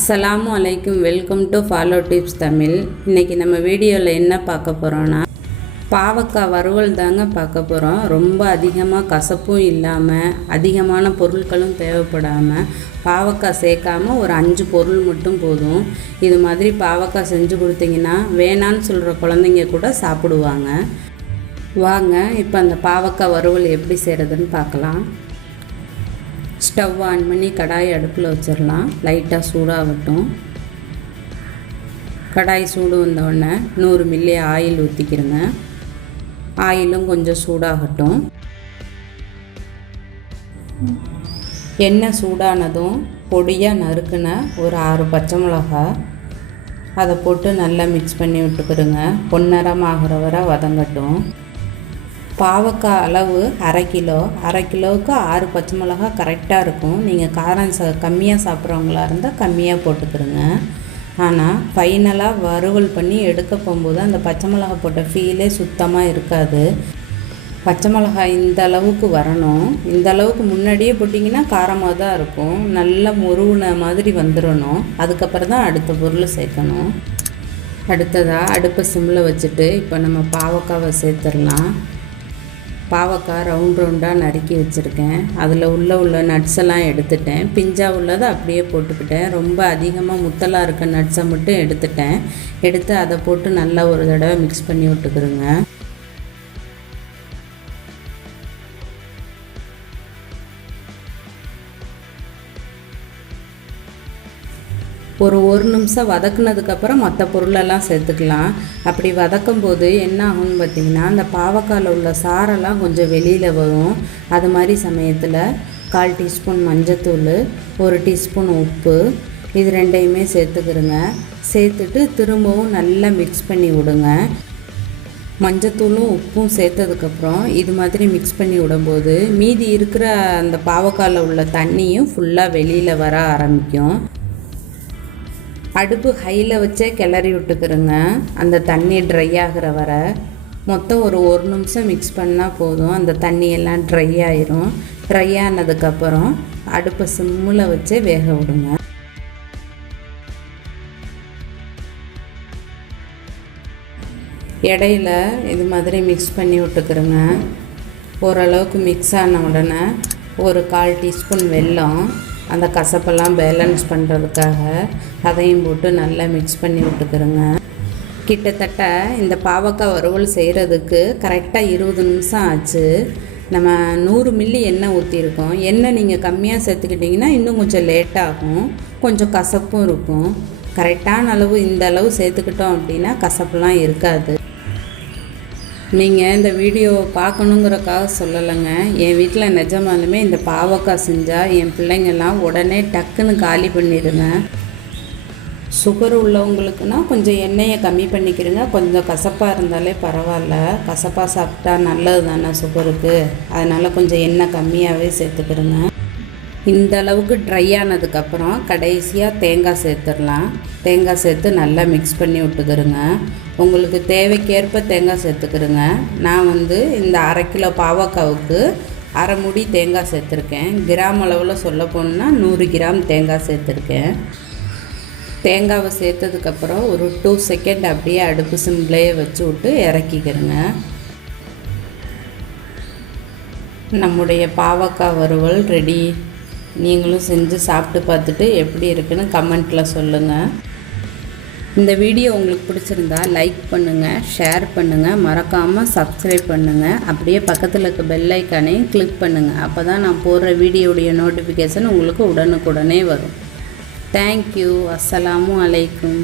அஸ்ஸலாமு அலைக்கும். Welcome to follow tips Tamil. இன்றைக்கி நம்ம வீடியோவில் என்ன பார்க்க போகிறோன்னா பாவக்காய் வறுவல் தாங்க பார்க்க போகிறோம். ரொம்ப அதிகமாக கசப்பும் இல்லாமல் அதிகமான பொருட்களும் தேவைப்படாமல் பாவக்காய் சேர்க்காமல் ஒரு 5 பொருள் மட்டும் போதும். இது மாதிரி பாவக்காய் செஞ்சு கொடுத்தீங்கன்னா வேணான்னு சொல்கிற குழந்தைங்க கூட சாப்பிடுவாங்க. வாங்க இப்போ அந்த பாவக்காய் வறுவல் எப்படி செய்கிறதுன்னு பார்க்கலாம். ஸ்டவ் ஆன் பண்ணி கடாய் அடுப்பில் வச்சிடலாம். லைட்டாக சூடாகட்டும். கடாய் சூடு வந்தோடனே 100 மில்லி ஆயில் ஊற்றிக்கிறங்க. ஆயிலும் கொஞ்சம் சூடாகட்டும். எண்ணெய் சூடானதும் பொடியாக நறுக்குன ஒரு 6 பச்சை மிளகாய் அதை போட்டு நல்லா மிக்ஸ் பண்ணி விட்டுக்கிறோங்க. பொன்னிறம் ஆகிற வரை வதங்கட்டும். பாவக்காய் அளவு அரை கிலோவுக்கு 6 பச்சை மிளகாய் கரெக்டாக இருக்கும். நீங்கள் காரம் கம்மியாக சாப்பிட்றவங்களா இருந்தால் கம்மியாக போட்டுக்கிறோங்க. ஆனால் ஃபைனலாக வறுவல் பண்ணி எடுக்க போகும்போது அந்த பச்சை மிளகாய் போட்ட ஃபீலே சுத்தமாக இருக்காது. பச்சை மிளகாய் இந்த அளவுக்கு வரணும். இந்த அளவுக்கு முன்னாடியே போட்டிங்கன்னா காரமாக தான் இருக்கும். நல்லா முருகுன மாதிரி வந்துடணும். அதுக்கப்புறம் தான் அடுத்த பொருள் சேர்க்கணும். அடுத்ததாக அடுப்பை சிம்மில் வச்சுட்டு இப்போ நம்ம பாவக்காவை சேர்த்துடலாம். பாவக்காய் ரவுண்டாக நறுக்கி வச்சுருக்கேன். அதில் உள்ள நட்ஸ் எல்லாம் எடுத்துட்டேன். பிஞ்சாக உள்ளதை அப்படியே போட்டுக்கிட்டேன். ரொம்ப அதிகமாக முத்தலாக இருக்க நட்ஸை மட்டும் எடுத்து அதை போட்டு நல்லா ஒரு தடவை மிக்ஸ் பண்ணி விட்டுக்கிறோங்க. ஒரு நிமிஷம் வதக்குனதுக்கப்புறம் மற்ற பொருளெல்லாம் சேர்த்துக்கலாம். அப்படி வதக்கும் போது என்ன ஆகும்னு பார்த்திங்கன்னா அந்த பாவக்காயில் உள்ள சாரெல்லாம் கொஞ்சம் வெளியில் வரும். அது மாதிரி சமயத்தில் 1/4 டீஸ்பூன் மஞ்சத்தூள், 1 டீஸ்பூன் உப்பு, இது ரெண்டையுமே சேர்த்துக்கிறோங்க. சேர்த்துட்டு திரும்பவும் நல்லா மிக்ஸ் பண்ணி விடுங்க. மஞ்சத்தூளும் உப்பும் சேர்த்ததுக்கப்புறம் இது மாதிரி மிக்ஸ் பண்ணி விடும்போது மீதி இருக்கிற அந்த பாவக்காயில் உள்ள தண்ணியும் ஃபுல்லாக வெளியில் வர ஆரம்பிக்கும். அடுப்பு ஹையில் வச்சே கிளறி விட்டுக்கிறோங்க. அந்த தண்ணி ட்ரை ஆகிற வர மொத்தம் ஒரு நிமிஷம் மிக்ஸ் பண்ணால் போதும். அந்த தண்ணியெல்லாம் ட்ரை ஆயிரும். ட்ரை ஆனதுக்கப்புறம் அடுப்பை சிம்மில் வச்சே வேக விடுங்க. இடையில இது மாதிரி மிக்ஸ் பண்ணி விட்டுக்கிறோங்க. ஓரளவுக்கு மிக்ஸ் ஆன உடனே ஒரு 1/4 டீஸ்பூன் வெல்லம், அந்த கசப்பெல்லாம் பேலன்ஸ் பண்ணுறதுக்காக அதையும் போட்டு நல்லா மிக்ஸ் பண்ணி விட்டுக்கிறோங்க. கிட்டத்தட்ட இந்த பாவக்காய் வறுவல் செய்கிறதுக்கு கரெக்டாக 20 நிமிஷம் ஆச்சு. நம்ம 100 மில்லி எண்ணெய் ஊற்றிருக்கோம். எண்ணெய் நீங்கள் கம்மியாக சேர்த்துக்கிட்டிங்கன்னா இன்னும் கொஞ்சம் லேட்டாகும், கொஞ்சம் கசப்பும் இருக்கும். கரெக்டான அளவு இந்த அளவு சேர்த்துக்கிட்டோம் அப்படின்னா கசப்புலாம் இருக்காது. நீங்கள் இந்த வீடியோவை பார்க்கணுங்கிறக்காக சொல்லலைங்க. என் வீட்டில் நிஜமாலுமே இந்த பாவக்காய் செஞ்சால் என் பிள்ளைங்கள்லாம் உடனே டக்குன்னு காலி பண்ணிடுங்க. சுகர் உள்ளவங்களுக்குன்னா கொஞ்சம் எண்ணெயை கம்மி பண்ணிக்கிறங்க. கொஞ்சம் கசப்பாக இருந்தாலே பரவாயில்ல. கசப்பாக சாப்பிட்டா நல்லது தானே சுகருக்கு. அதனால் கொஞ்சம் எண்ணெய் கம்மியாகவே சேர்த்துக்கிறோங்க. இந்த அளவுக்கு ட்ரை ஆனதுக்கப்புறம் கடைசியாக தேங்காய் சேர்த்துடலாம். தேங்காய் சேர்த்து நல்லா மிக்ஸ் பண்ணி விட்டுக்கிறோங்க. உங்களுக்கு தேவைக்கேற்ப தேங்காய் சேர்த்துக்கிறோங்க. நான் இந்த 1/2 கிலோ பாவக்காவுக்கு 1/2 மூடி தேங்காய் சேர்த்துருக்கேன். கிராம் அளவில் சொல்ல போனால் 100 கிராம் தேங்காய் சேர்த்துருக்கேன். தேங்காவை சேர்த்ததுக்கப்புறம் ஒரு 2 செகண்ட் அப்படியே அடுப்பு சிம்லேயே வச்சு விட்டு இறக்கிக்கிறோங்க. நம்முடைய பாவக்காய் வறுவல் ரெடி. நீங்களும் செஞ்சு சாப்பிட்டு பார்த்துட்டு எப்படி இருக்குன்னு கமெண்ட்டில் சொல்லுங்கள். இந்த வீடியோ உங்களுக்கு பிடிச்சிருந்தா லைக் பண்ணுங்கள், ஷேர் பண்ணுங்கள், மறக்காமல் சப்ஸ்கிரைப் பண்ணுங்கள். அப்படியே பக்கத்தில் இருக்க பெல் ஐக்கானையும் கிளிக் பண்ணுங்கள். அப்போ தான் நான் போடுற வீடியோடைய நோட்டிஃபிகேஷன் உங்களுக்கு உடனுக்குடனே வரும். தேங்க்யூ. அஸ்ஸலாமு அலைக்கும்.